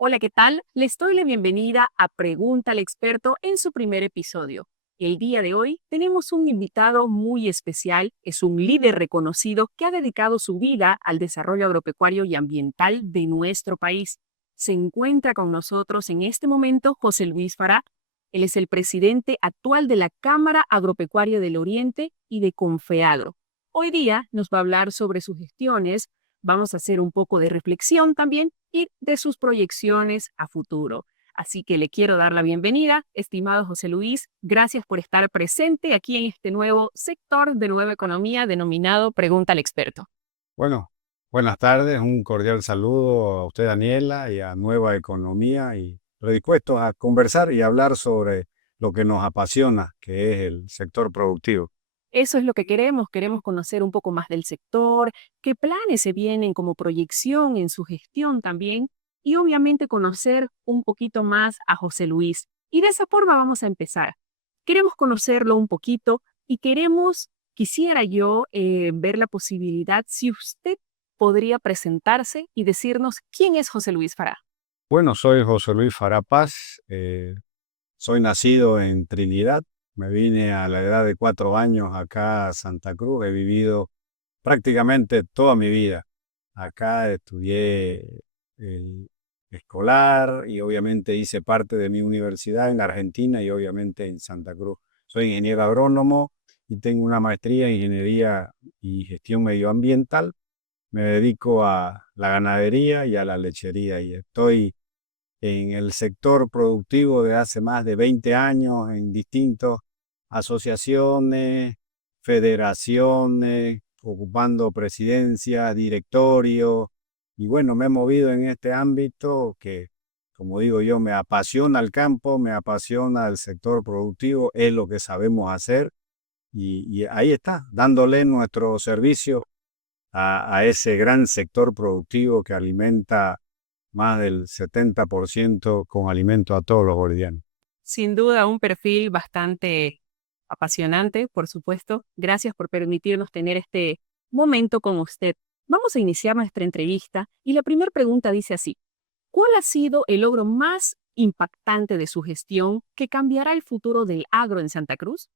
Hola, ¿qué tal? Les doy la bienvenida a Pregunta al Experto en su primer episodio. El día de hoy tenemos un invitado muy especial, es un líder reconocido que ha dedicado su vida al desarrollo agropecuario y ambiental de nuestro país. Se encuentra con nosotros en este momento José Luis Fará. Él es el presidente actual de la Cámara Agropecuaria del Oriente y de Confeagro. Hoy día nos va a hablar sobre sus gestiones. Vamos a hacer un poco de reflexión también y de sus proyecciones a futuro. Así que le quiero dar la bienvenida, estimado José Luis. Gracias por estar presente aquí en este nuevo sector de nueva economía denominado Pregunta al Experto. Bueno, buenas tardes, un cordial saludo a usted, Daniela, y a Nueva Economía, y predispuestos a conversar y hablar sobre lo que nos apasiona, que es el sector productivo. Eso es lo que queremos conocer un poco más del sector, qué planes se vienen como proyección en su gestión también y obviamente conocer un poquito más a José Luis. Y de esa forma vamos a empezar. Queremos conocerlo un poquito y quisiera yo ver la posibilidad si usted podría presentarse y decirnos quién es José Luis Fará. Bueno, soy José Luis Farapaz, soy nacido en Trinidad, me vine a la edad de 4 años acá a Santa Cruz, he vivido prácticamente toda mi vida. Acá estudié el escolar y obviamente hice parte de mi universidad en Argentina y obviamente en Santa Cruz. Soy ingeniero agrónomo y tengo una maestría en ingeniería y gestión medioambiental. Me dedico a la ganadería y a la lechería y estoy en el sector productivo de hace más de 20 años en distintas asociaciones, federaciones, ocupando presidencias, directorios, y bueno, me he movido en este ámbito que, como digo yo, me apasiona el campo, me apasiona el sector productivo, es lo que sabemos hacer, y ahí está, dándole nuestro servicio a ese gran sector productivo que alimenta más del 70% con alimento a todos los bolivianos. Sin duda, un perfil bastante apasionante, por supuesto. Gracias por permitirnos tener este momento con usted. Vamos a iniciar nuestra entrevista y la primera pregunta dice así: ¿cuál ha sido el logro más impactante de su gestión que cambiará el futuro del agro en Santa Cruz?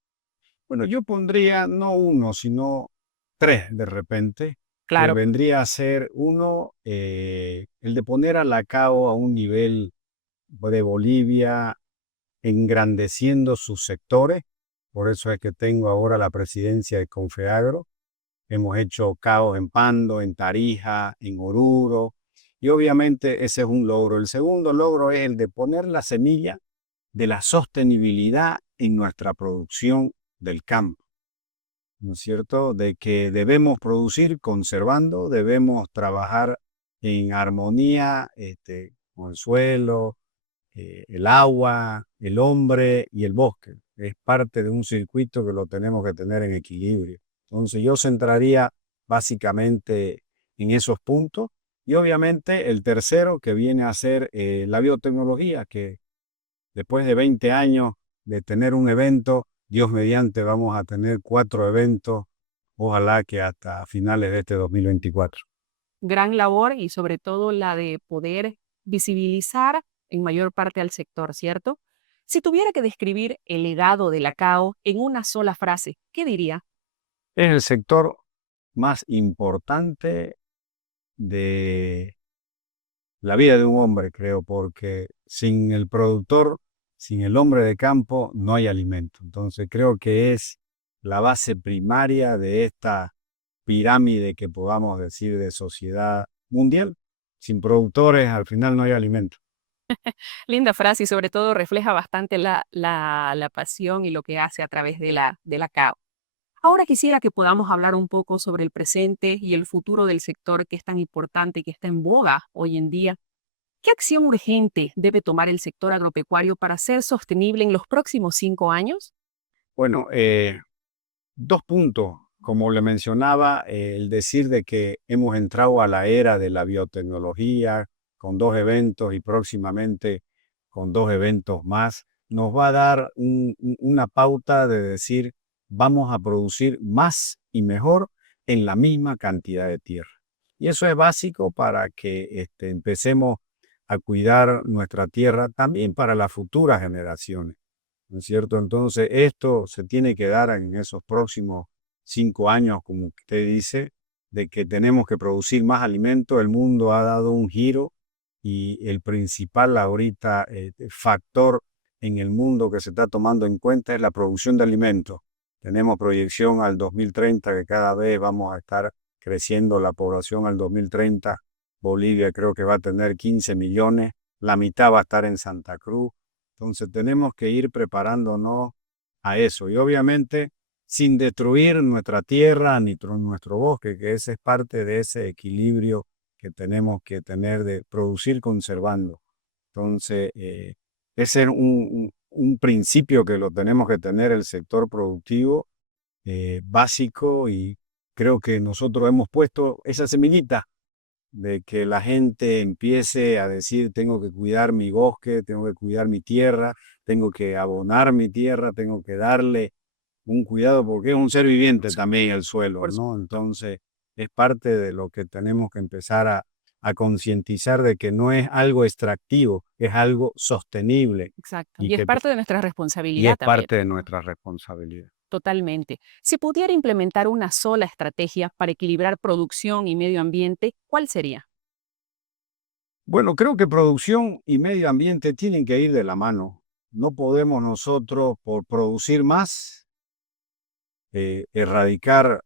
Bueno, yo pondría no uno, sino tres de repente, que Claro. vendría a ser uno, el de poner a la CAO a un nivel de Bolivia, engrandeciendo sus sectores. Por eso es que tengo ahora la presidencia de Confeagro. Hemos hecho CAO en Pando, en Tarija, en Oruro, y obviamente ese es un logro. El segundo logro es el de poner la semilla de la sostenibilidad en nuestra producción del campo, ¿no es cierto? De que debemos producir conservando, debemos trabajar en armonía con el suelo, el agua, el hombre y el bosque. Es parte de un circuito que lo tenemos que tener en equilibrio. Entonces yo centraría básicamente en esos puntos y obviamente el tercero que viene a ser la biotecnología, que después de 20 años de tener un evento, Dios mediante vamos a tener 4 eventos, ojalá que hasta finales de este 2024. Gran labor y sobre todo la de poder visibilizar en mayor parte al sector, ¿cierto? Si tuviera que describir el legado de la CAO en una sola frase, ¿qué diría? Es el sector más importante de la vida de un hombre, creo, porque sin el productor, sin el hombre de campo, no hay alimento. Entonces creo que es la base primaria de esta pirámide que podamos decir de sociedad mundial. Sin productores, al final no hay alimento. Linda frase y sobre todo refleja bastante la pasión y lo que hace a través de la CAO. Ahora quisiera que podamos hablar un poco sobre el presente y el futuro del sector que es tan importante y que está en boga hoy en día. ¿Qué acción urgente debe tomar el sector agropecuario para ser sostenible en los próximos 5 años? Bueno, 2 puntos. Como le mencionaba, el decir de que hemos entrado a la era de la biotecnología con 2 eventos y próximamente con 2 eventos más, nos va a dar una pauta de decir vamos a producir más y mejor en la misma cantidad de tierra. Y eso es básico para que empecemos a cuidar nuestra tierra también para las futuras generaciones, ¿no es cierto? Entonces, esto se tiene que dar en esos próximos 5 años, como usted dice, de que tenemos que producir más alimentos. El mundo ha dado un giro y el principal ahorita factor en el mundo que se está tomando en cuenta es la producción de alimentos. Tenemos proyección al 2030 que cada vez vamos a estar creciendo la población al 2030. Bolivia creo que va a tener 15 millones, la mitad va a estar en Santa Cruz. Entonces tenemos que ir preparándonos a eso y obviamente sin destruir nuestra tierra ni nuestro bosque, que ese es parte de ese equilibrio que tenemos que tener de producir conservando. Entonces, ese es un principio que lo tenemos que tener el sector productivo básico y creo que nosotros hemos puesto esa semillita de que la gente empiece a decir, tengo que cuidar mi bosque, tengo que cuidar mi tierra, tengo que abonar mi tierra, tengo que darle un cuidado porque es un ser viviente también el suelo, Por ¿no? supuesto. Entonces, es parte de lo que tenemos que empezar a concientizar de que no es algo extractivo, es algo sostenible Exacto. y Y es que parte de nuestra y responsabilidad es también. parte de nuestra responsabilidad. Totalmente. Si pudiera implementar una sola estrategia para equilibrar producción y medio ambiente, ¿cuál sería? Bueno, creo que producción y medio ambiente tienen que ir de la mano. No podemos nosotros, por producir más, erradicar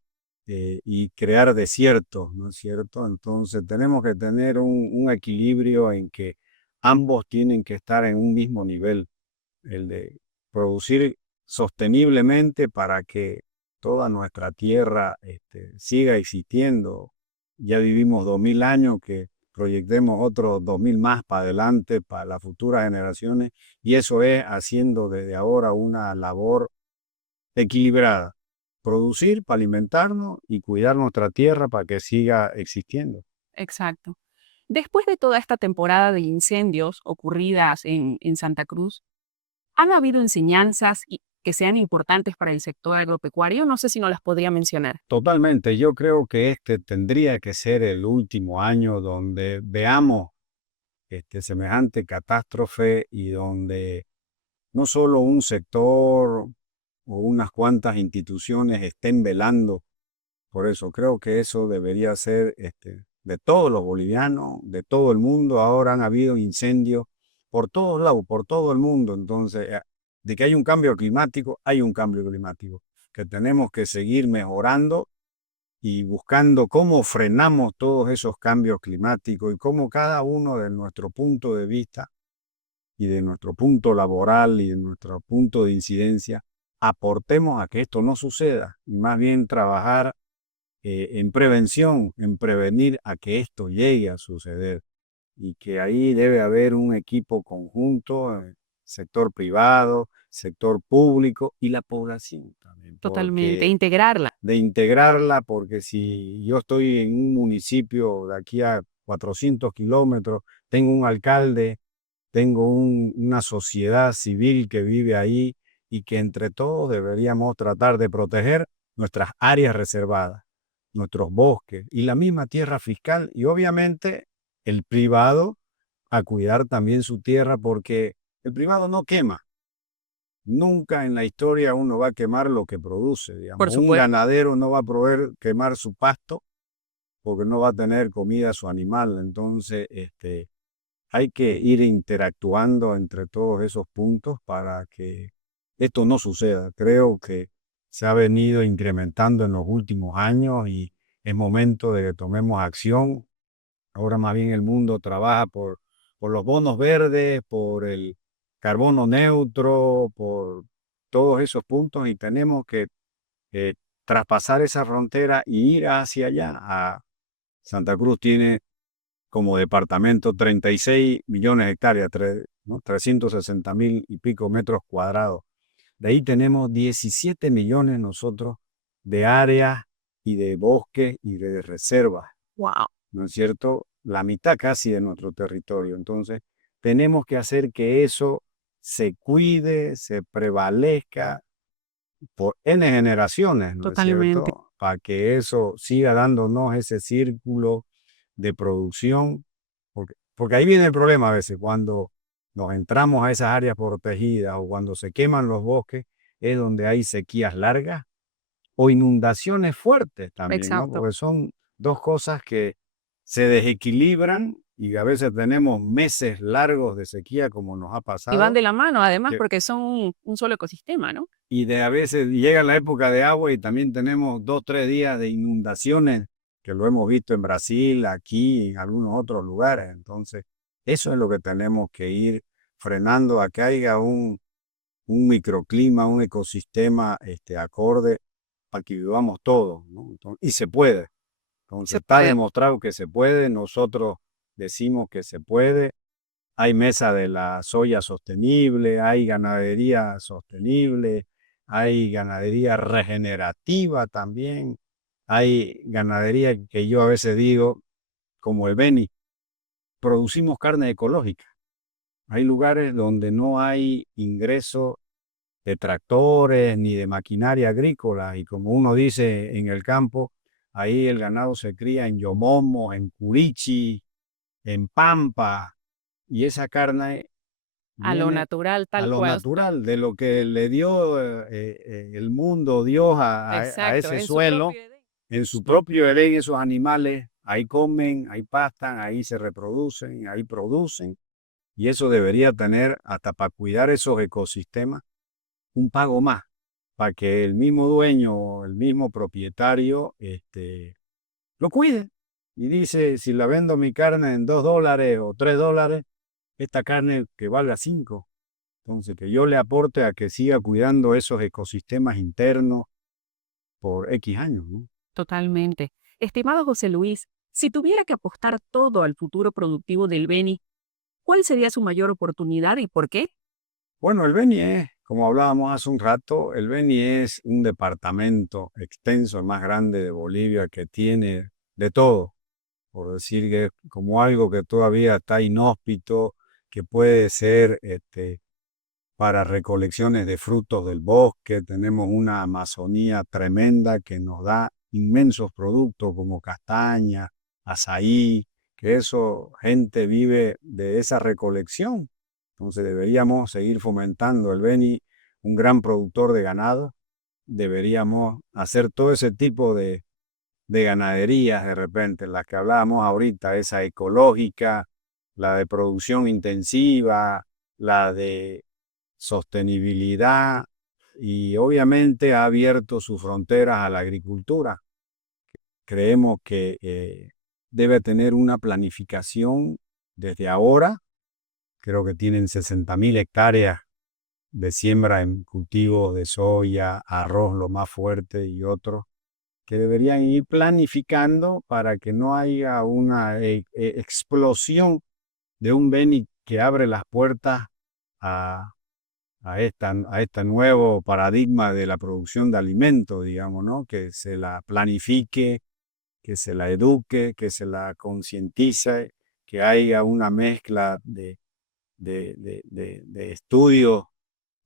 y crear desiertos, ¿no es cierto? Entonces tenemos que tener un equilibrio en que ambos tienen que estar en un mismo nivel, el de producir sosteniblemente para que toda nuestra tierra siga existiendo. Ya vivimos 2000 años, que proyectemos otros 2000 más para adelante, para las futuras generaciones, y eso es haciendo desde ahora una labor equilibrada. Producir para alimentarnos y cuidar nuestra tierra para que siga existiendo. Exacto. Después de toda esta temporada de incendios ocurridas en Santa Cruz, ¿han habido enseñanzas que sean importantes para el sector agropecuario? No sé si no las podría mencionar. Totalmente, yo creo que este tendría que ser el último año donde veamos semejante catástrofe y donde no solo un sector o unas cuantas instituciones estén velando por eso. Creo que eso debería ser de todos los bolivianos, de todo el mundo. Ahora han habido incendios por todos lados, por todo el mundo. Entonces, de que hay un cambio climático, hay un cambio climático, que tenemos que seguir mejorando y buscando cómo frenamos todos esos cambios climáticos y cómo cada uno de nuestro punto de vista y de nuestro punto laboral y de nuestro punto de incidencia aportemos a que esto no suceda y más bien trabajar en prevención, en prevenir a que esto llegue a suceder y que ahí debe haber un equipo conjunto, sector privado, sector público y la población también, Totalmente. porque Integrarla. de integrarla, porque si yo estoy en un municipio de aquí a 400 kilómetros, tengo un alcalde, tengo una sociedad civil que vive ahí y que entre todos deberíamos tratar de proteger nuestras áreas reservadas, nuestros bosques y la misma tierra fiscal y obviamente el privado a cuidar también su tierra porque el privado no quema. Nunca en la historia uno va a quemar lo que produce, Por digamos. Un supuesto. ganadero no va a poder quemar su pasto porque no va a tener comida a su animal. Entonces, hay que ir interactuando entre todos esos puntos para que esto no suceda. Creo que se ha venido incrementando en los últimos años y es momento de que tomemos acción. Ahora más bien el mundo trabaja por los bonos verdes, por el carbono neutro, por todos esos puntos y tenemos que eh, traspasar esa frontera y ir hacia allá. Santa Cruz tiene como departamento 36 millones de hectáreas, ¿no? 360.000 y pico metros cuadrados. De ahí tenemos 17 millones nosotros de áreas y de bosques y de reservas, Wow. ¿no es cierto? La mitad casi de nuestro territorio. Entonces, tenemos que hacer que eso se cuide, se prevalezca por N generaciones, ¿no es Totalmente. cierto? Para que eso siga dándonos ese círculo de producción, porque Porque ahí viene el problema a veces, cuando nos entramos a esas áreas protegidas o cuando se queman los bosques, es donde hay sequías largas o inundaciones fuertes también, ¿no? Exacto. Porque son dos cosas que se desequilibran y a veces tenemos meses largos de sequía como nos ha Y van pasado, de la mano, además, que, porque son un solo ecosistema, ¿no? y de a veces llega la época de agua y también tenemos 2, 3 días de inundaciones, que lo hemos visto en Brasil, aquí, en algunos otros lugares. Entonces, eso es lo que tenemos que ir frenando, a que haya un microclima, un ecosistema acorde para que vivamos todos, ¿no? Y se puede. Entonces, Se está puede. demostrado que se puede, nosotros decimos que se puede. Hay mesa de la soya sostenible, hay ganadería sostenible, hay ganadería regenerativa también, hay ganadería que yo a veces digo, como el Beni, producimos carne ecológica. Hay lugares donde no hay ingreso de tractores ni de maquinaria agrícola y como uno dice en el campo, ahí el ganado se cría en Yomomo, en Curichi, en Pampa, y esa carne A lo viene natural, a tal lo cual. natural, de lo que le dio el mundo, Dios a Exacto, ese en su suelo, propio Edén. en su propio Edén, esos animales, ahí comen, ahí pastan, ahí se reproducen, ahí producen, y eso debería tener, hasta para cuidar esos ecosistemas, un pago más, para que el mismo dueño o el mismo propietario lo cuide. Y dice, si la vendo mi carne en $2 o $3, esta carne que valga 5. Entonces, que yo le aporte a que siga cuidando esos ecosistemas internos por X años, ¿no? Totalmente. Estimado José Luis, si tuviera que apostar todo al futuro productivo del Beni, ¿cuál sería su mayor oportunidad y por qué? Bueno, el Beni es, como hablábamos hace un rato, el Beni es un departamento extenso, el más grande de Bolivia, que tiene de todo, por decir que es como algo que todavía está inhóspito, que puede ser para recolecciones de frutos del bosque. Tenemos una Amazonía tremenda que nos da inmensos productos como castaña, azaí, que eso, gente vive de esa recolección. Entonces deberíamos seguir fomentando el Beni, un gran productor de ganado. Deberíamos hacer todo ese tipo de ganaderías de repente, las que hablábamos ahorita, esa ecológica, la de producción intensiva, la de sostenibilidad y obviamente ha abierto sus fronteras a la agricultura. Creemos que debe tener una planificación desde ahora. Creo que tienen 60.000 hectáreas de siembra en cultivos de soya, arroz lo más fuerte y otros que deberían ir planificando para que no haya una explosión de un Beni que abre las puertas a, a este nuevo paradigma de la producción de alimentos, digamos, ¿no? Que se la planifique, que se la eduque, que se la concientice, que haya una mezcla de estudios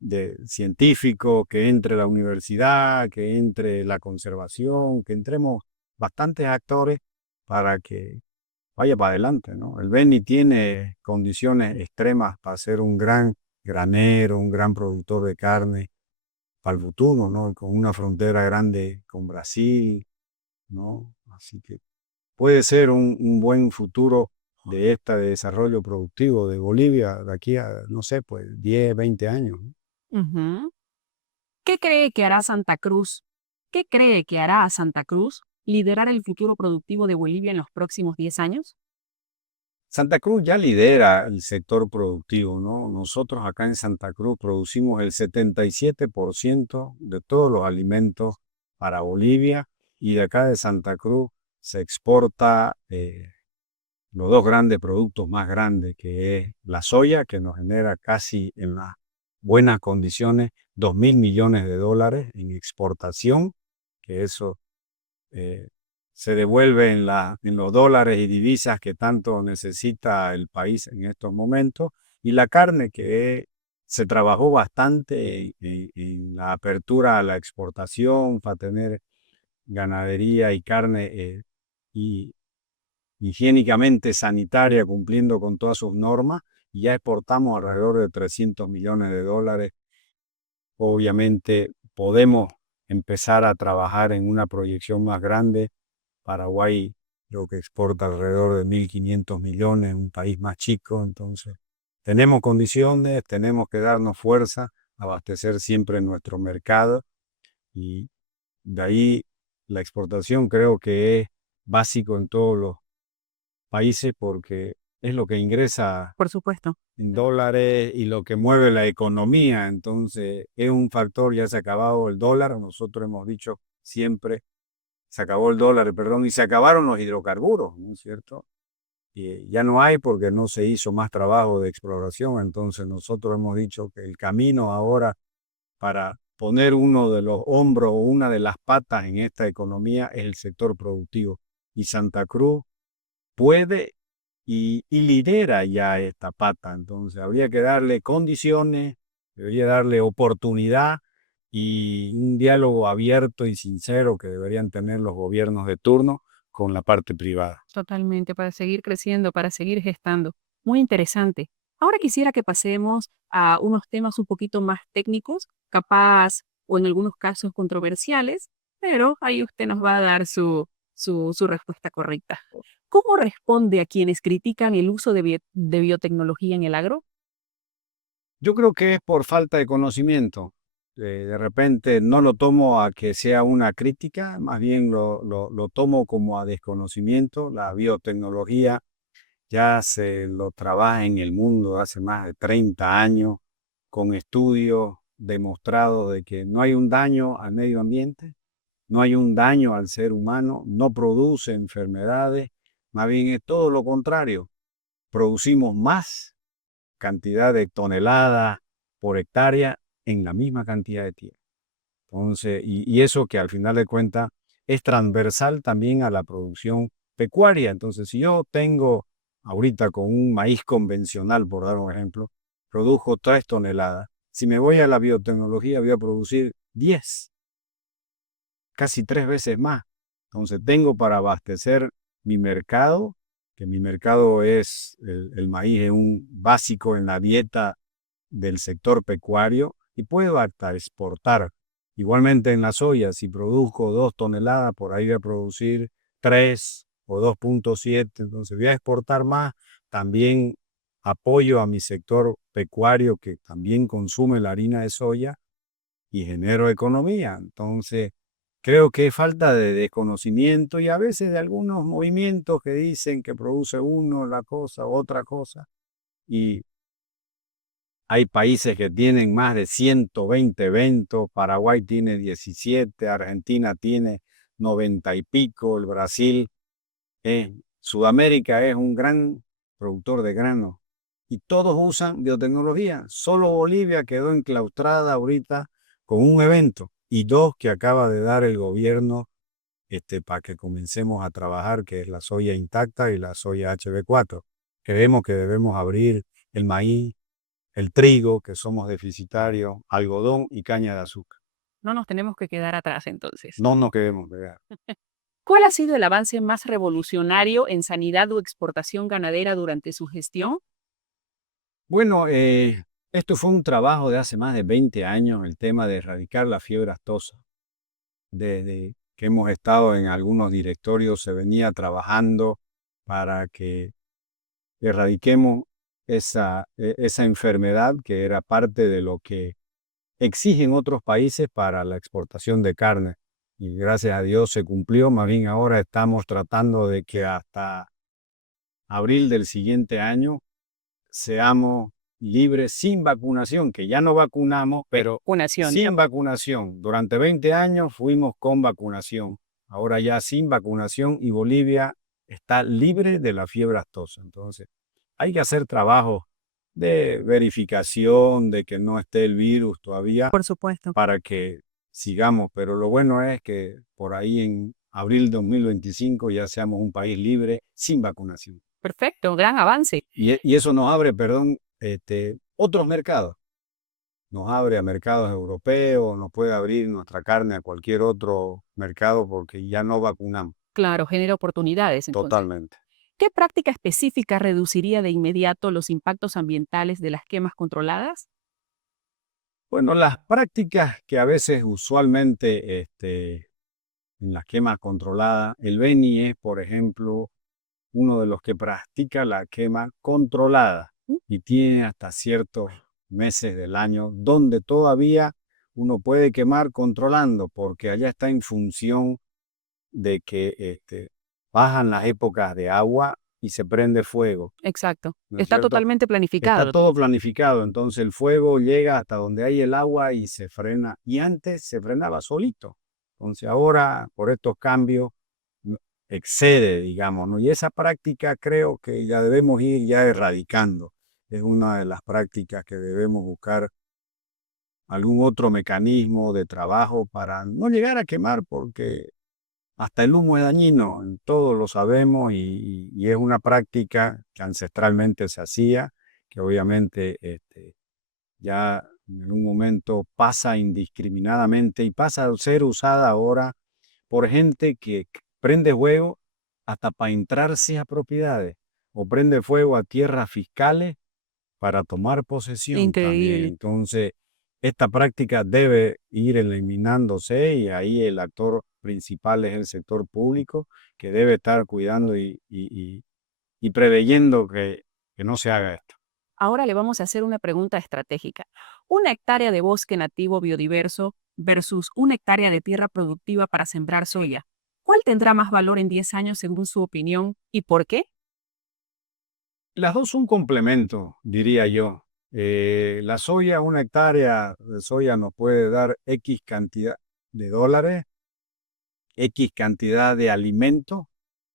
de científicos, que entre la universidad, que entre la conservación, que entremos bastantes actores para que vaya para adelante, ¿no? El Beni tiene condiciones extremas para ser un gran granero, un gran productor de carne para el futuro, ¿no? Con una frontera grande con Brasil, ¿no? Así que puede ser un buen futuro de este desarrollo productivo de Bolivia de aquí a, no sé, pues 10, 20 años, ¿no? Ujú. ¿Qué cree que hará Santa Cruz? ¿Qué cree que hará a Santa Cruz liderar el futuro productivo de Bolivia en los próximos 10 años? Santa Cruz ya lidera el sector productivo, ¿no? Nosotros acá en Santa Cruz producimos el 77% de todos los alimentos para Bolivia y de acá de Santa Cruz se exporta los dos grandes productos más grandes, que es la soya, que nos genera casi en las buenas condiciones 2.000 millones de dólares en exportación, que eso eh, se devuelve en los dólares y divisas que tanto necesita el país en estos momentos, y la carne que se trabajó bastante en la apertura a la exportación para tener ganadería y carne y higiénicamente sanitaria, cumpliendo con todas sus normas, y ya exportamos alrededor de 300 millones de dólares. Obviamente podemos empezar a trabajar en una proyección más grande. Paraguay creo que exporta alrededor de 1.500 millones, un país más chico, entonces tenemos condiciones, tenemos que darnos fuerza, abastecer siempre nuestro mercado, y de ahí la exportación creo que es básico en todos los países porque es lo que ingresa Por supuesto. en dólares y lo que mueve la economía. Entonces es un factor. Ya se ha acabado el dólar, nosotros hemos dicho siempre, se acabó el dólar, perdón, y se acabaron los hidrocarburos, ¿no es cierto? Y ya no hay porque no se hizo más trabajo de exploración. Entonces nosotros hemos dicho que el camino ahora para poner uno de los hombros o una de las patas en esta economía es el sector productivo. Y Santa Cruz puede y lidera ya esta pata. Entonces habría que darle condiciones, debería darle oportunidad y un diálogo abierto y sincero que deberían tener los gobiernos de turno con la parte privada. Totalmente, para seguir creciendo, para seguir gestando. Muy interesante. Ahora quisiera que pasemos a unos temas un poquito más técnicos, capaz o en algunos casos controversiales, pero ahí usted nos va a dar su respuesta correcta. ¿Cómo responde a quienes critican el uso de biotecnología en el agro? Yo creo que es por falta de conocimiento. De repente no lo tomo a que sea una crítica, más bien lo tomo como a desconocimiento. La biotecnología ya se lo trabaja en el mundo hace más de 30 años, con estudios demostrados de que no hay un daño al medio ambiente, no hay un daño al ser humano, no produce enfermedades, más bien es todo lo contrario. Producimos más cantidad de toneladas por hectárea en la misma cantidad de tierra. Entonces, y eso que al final de cuentas es transversal también a la producción pecuaria. Entonces, si yo tengo ahorita con un maíz convencional, por dar un ejemplo, produjo 3 toneladas, si me voy a la biotecnología voy a producir 10, casi 3 veces más. Entonces, tengo para abastecer mi mercado, que mi mercado es el maíz, es un básico en la dieta del sector pecuario, y puedo hasta exportar. Igualmente en la soya, si produzco 2 toneladas, por ahí voy a producir 3 o 2,7, entonces voy a exportar más. También apoyo a mi sector pecuario que también consume la harina de soya y genero economía. Entonces, creo que es falta de desconocimiento y a veces de algunos movimientos que dicen que produce uno la cosa, otra cosa, y hay países que tienen más de 120 eventos. Paraguay tiene 17, Argentina tiene 90 y pico, el Brasil, Sudamérica es un gran productor de grano y todos usan biotecnología. Solo Bolivia quedó enclaustrada ahorita con un evento y 2 que acaba de dar el gobierno, para que comencemos a trabajar, que es la soya intacta y la soya HB4. Creemos que debemos abrir el maíz, el trigo, que somos deficitarios, algodón y caña de azúcar. No nos tenemos que quedar atrás entonces. No nos queremos pegar. ¿Cuál ha sido el avance más revolucionario en sanidad o exportación ganadera durante su gestión? Bueno, esto fue un trabajo de hace más de 20 años, el tema de erradicar la fiebre aftosa. Desde que hemos estado en algunos directorios se venía trabajando para que erradiquemos esa enfermedad que era parte de lo que exigen otros países para la exportación de carne. Y gracias a Dios se cumplió. Más bien ahora estamos tratando de que hasta abril del siguiente año seamos libres sin vacunación, que ya no vacunamos, pero Vacunación. sin vacunación. Durante 20 años fuimos con vacunación, ahora ya sin vacunación, y Bolivia está libre de la fiebre aftosa. Entonces, hay que hacer trabajo de verificación de que no esté el virus todavía Por supuesto. para que sigamos, pero lo bueno es que por ahí en abril 2025 ya seamos un país libre sin vacunación. Perfecto, gran avance. Y eso nos abre, perdón, otros mercados. Nos abre a mercados europeos, nos puede abrir nuestra carne a cualquier otro mercado porque ya no vacunamos Claro, genera oportunidades entonces. totalmente. ¿Qué práctica específica reduciría de inmediato los impactos ambientales de las quemas controladas? Bueno, las prácticas que a veces usualmente en las quemas controladas, el Beni es, por ejemplo, uno de los que practica la quema controlada y tiene hasta ciertos meses del año donde todavía uno puede quemar controlando, porque allá está en función de que bajan las épocas de agua y se prende fuego, Exacto. ¿no es Está cierto? totalmente Está planificado. todo planificado, entonces el fuego llega hasta donde hay el agua y se frena. Y antes se frenaba solito. Entonces ahora, por estos cambios, no- excede, digamos, ¿no? Y esa práctica creo que ya debemos ir ya erradicando. Es una de las prácticas que debemos buscar algún otro mecanismo de trabajo para no llegar a quemar, porque hasta el humo es dañino, todos lo sabemos y es una práctica que ancestralmente se hacía, que obviamente ya en un momento pasa indiscriminadamente y pasa a ser usada ahora por gente que prende fuego hasta para entrarse a propiedades o prende fuego a tierras fiscales para tomar posesión también. Increíble. Entonces, esta práctica debe ir eliminándose y ahí el actor principal es el sector público que debe estar cuidando y preveyendo que no se haga esto. Ahora le vamos a hacer una pregunta estratégica. Una hectárea de bosque nativo biodiverso versus una hectárea de tierra productiva para sembrar soya. ¿Cuál tendrá más valor en 10 años según su opinión y por qué? Las dos son complementos, diría yo. La soya, una hectárea de soya nos puede dar X cantidad de dólares, X cantidad de alimento,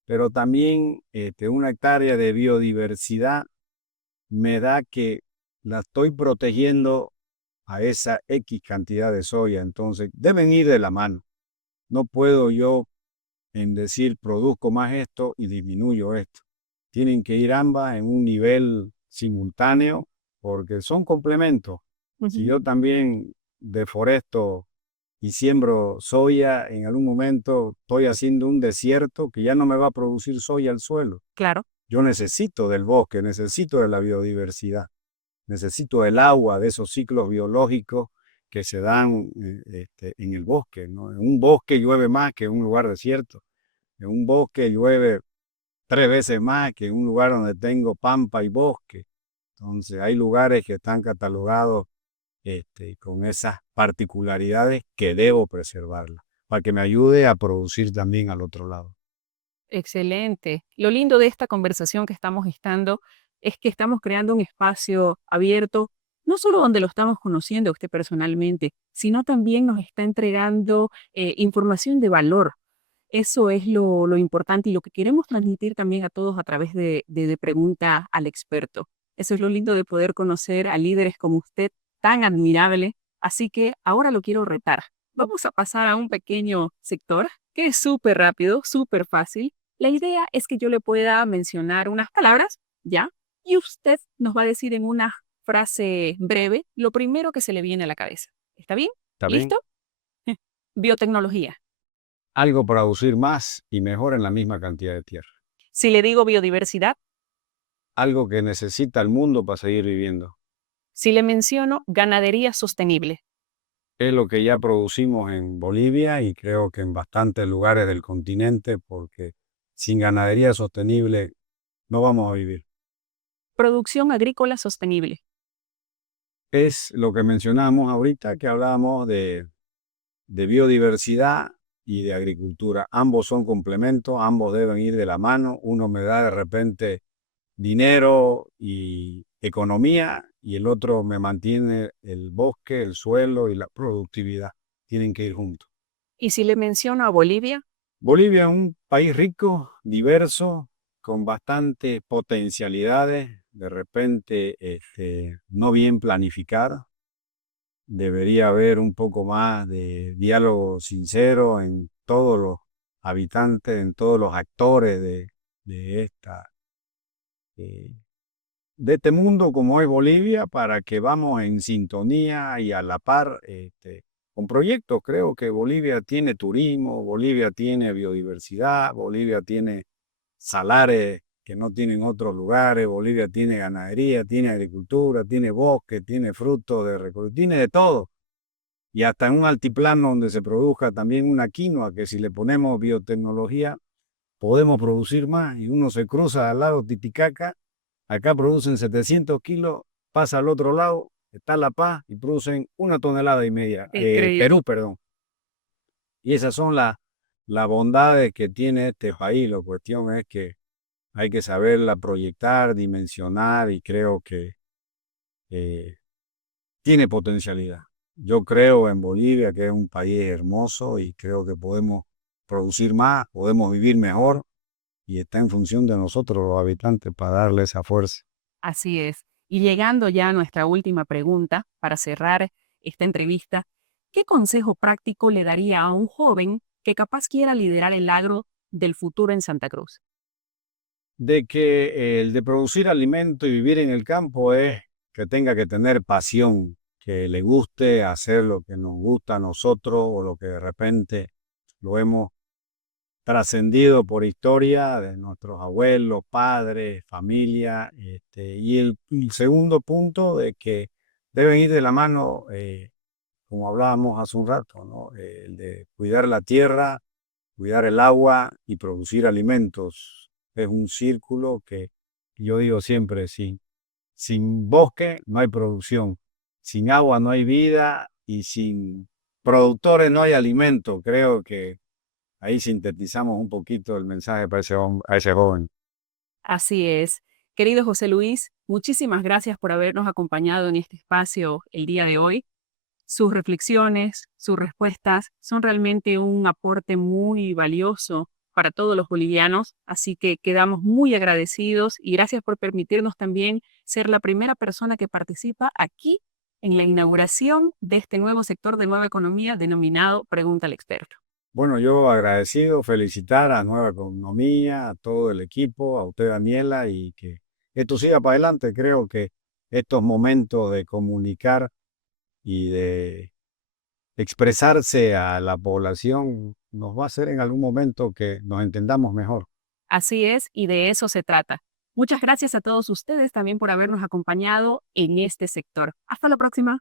pero también una hectárea de biodiversidad me da que la estoy protegiendo a esa X cantidad de soya. Entonces, deben ir de la mano. No puedo yo en decir produzco más esto y disminuyo esto. Tienen que ir ambas en un nivel simultáneo porque son complementos. Si Ujú. yo también deforesto y siembro soya, en algún momento estoy haciendo un desierto que ya no me va a producir soya al suelo. Claro. Yo necesito del bosque, necesito de la biodiversidad, necesito el agua, de esos ciclos biológicos que se dan en el bosque, ¿no? En un bosque llueve más que en un lugar desierto. En un bosque llueve 3 veces más que en un lugar donde tengo pampa y bosque. Entonces hay lugares que están catalogados con esas particularidades que debo preservarlas para que me ayude a producir también al otro lado. Excelente. Lo lindo de esta conversación que estamos estando es que estamos creando un espacio abierto, no solo donde lo estamos conociendo a usted personalmente, sino también nos está entregando información de valor. Eso es lo importante y lo que queremos transmitir también a todos a través de Pregunta al Experto. Eso es lo lindo de poder conocer a líderes como usted, tan admirable. Así que ahora lo quiero retar. Vamos a pasar a un pequeño sector que es súper rápido, súper fácil. La idea es que yo le pueda mencionar unas palabras, ¿ya? Y usted nos va a decir en una frase breve lo primero que se le viene a la cabeza. ¿Está bien? ¿Está bien? ¿Listo? Biotecnología. Algo para producir más y mejor en la misma cantidad de tierra. Si le digo biodiversidad, Algo que necesita el mundo para seguir viviendo. si le menciono ganadería sostenible, Es lo que ya producimos en Bolivia y creo que en bastantes lugares del continente, porque sin ganadería sostenible no vamos a vivir. producción agrícola sostenible, Es lo que mencionamos ahorita, que hablábamos de biodiversidad y de agricultura. Ambos son complementos, ambos deben ir de la mano. Uno me da de repente dinero y economía y el otro me mantiene el bosque, el suelo y la productividad. Tienen que ir juntos. y si le menciono a Bolivia, Bolivia es un país rico, diverso, con bastantes potencialidades, de repente no bien planificado. Debería haber un poco más de diálogo sincero en todos los habitantes, en todos los actores de esta, eh, de este mundo como es Bolivia, para que vamos en sintonía y a la par con proyectos. Creo que Bolivia tiene turismo, Bolivia tiene biodiversidad, Bolivia tiene salares que no tienen otros lugares. Bolivia tiene ganadería, tiene agricultura, tiene bosque, tiene frutos de recolección, tiene de todo. Y hasta en un altiplano donde se produzca también una quinoa, que si le ponemos biotecnología, podemos producir más. Y uno se cruza al lado Titicaca, acá producen 700 kilos, pasa al otro lado, está La Paz y producen 1,5 toneladas. Increíble. Perú, perdón. Y esas son las bondades que tiene este país. La cuestión es que hay que saberla proyectar, dimensionar y creo que eh, tiene potencialidad. Yo creo en Bolivia, que es un país hermoso y creo que podemos producir más, podemos vivir mejor y está en función de nosotros los habitantes para darle esa fuerza. Así es. Y llegando ya a nuestra última pregunta, para cerrar esta entrevista, ¿qué consejo práctico le daría a un joven que capaz quiera liderar el agro del futuro en Santa Cruz? De que el de producir alimento y vivir en el campo es que tenga que tener pasión, que le guste hacer lo que nos gusta a nosotros o lo que de repente lo hemos trascendido por historia de nuestros abuelos, padres, familia. Y el segundo punto de que deben ir de la mano, como hablábamos hace un rato, ¿no? El de cuidar la tierra, cuidar el agua y producir alimentos. Es un círculo que yo digo siempre, sin bosque no hay producción, sin agua no hay vida y sin productores no hay alimento. Creo que ahí sintetizamos un poquito el mensaje para a ese joven. Así es. Querido José Luis, muchísimas gracias por habernos acompañado en este espacio el día de hoy. Sus reflexiones, sus respuestas son realmente un aporte muy valioso para todos los bolivianos, así que quedamos muy agradecidos y gracias por permitirnos también ser la primera persona que participa aquí en la inauguración de este nuevo sector de nueva economía denominado Pregunta al Experto. Bueno, yo agradecido, felicitar a Nueva Economía, a todo el equipo, a usted, Daniela, y que esto siga para adelante. Creo que estos momentos de comunicar y de expresarse a la población nos va a hacer en algún momento que nos entendamos mejor. Así es, y de eso se trata. Muchas gracias a todos ustedes también por habernos acompañado en este sector. Hasta la próxima.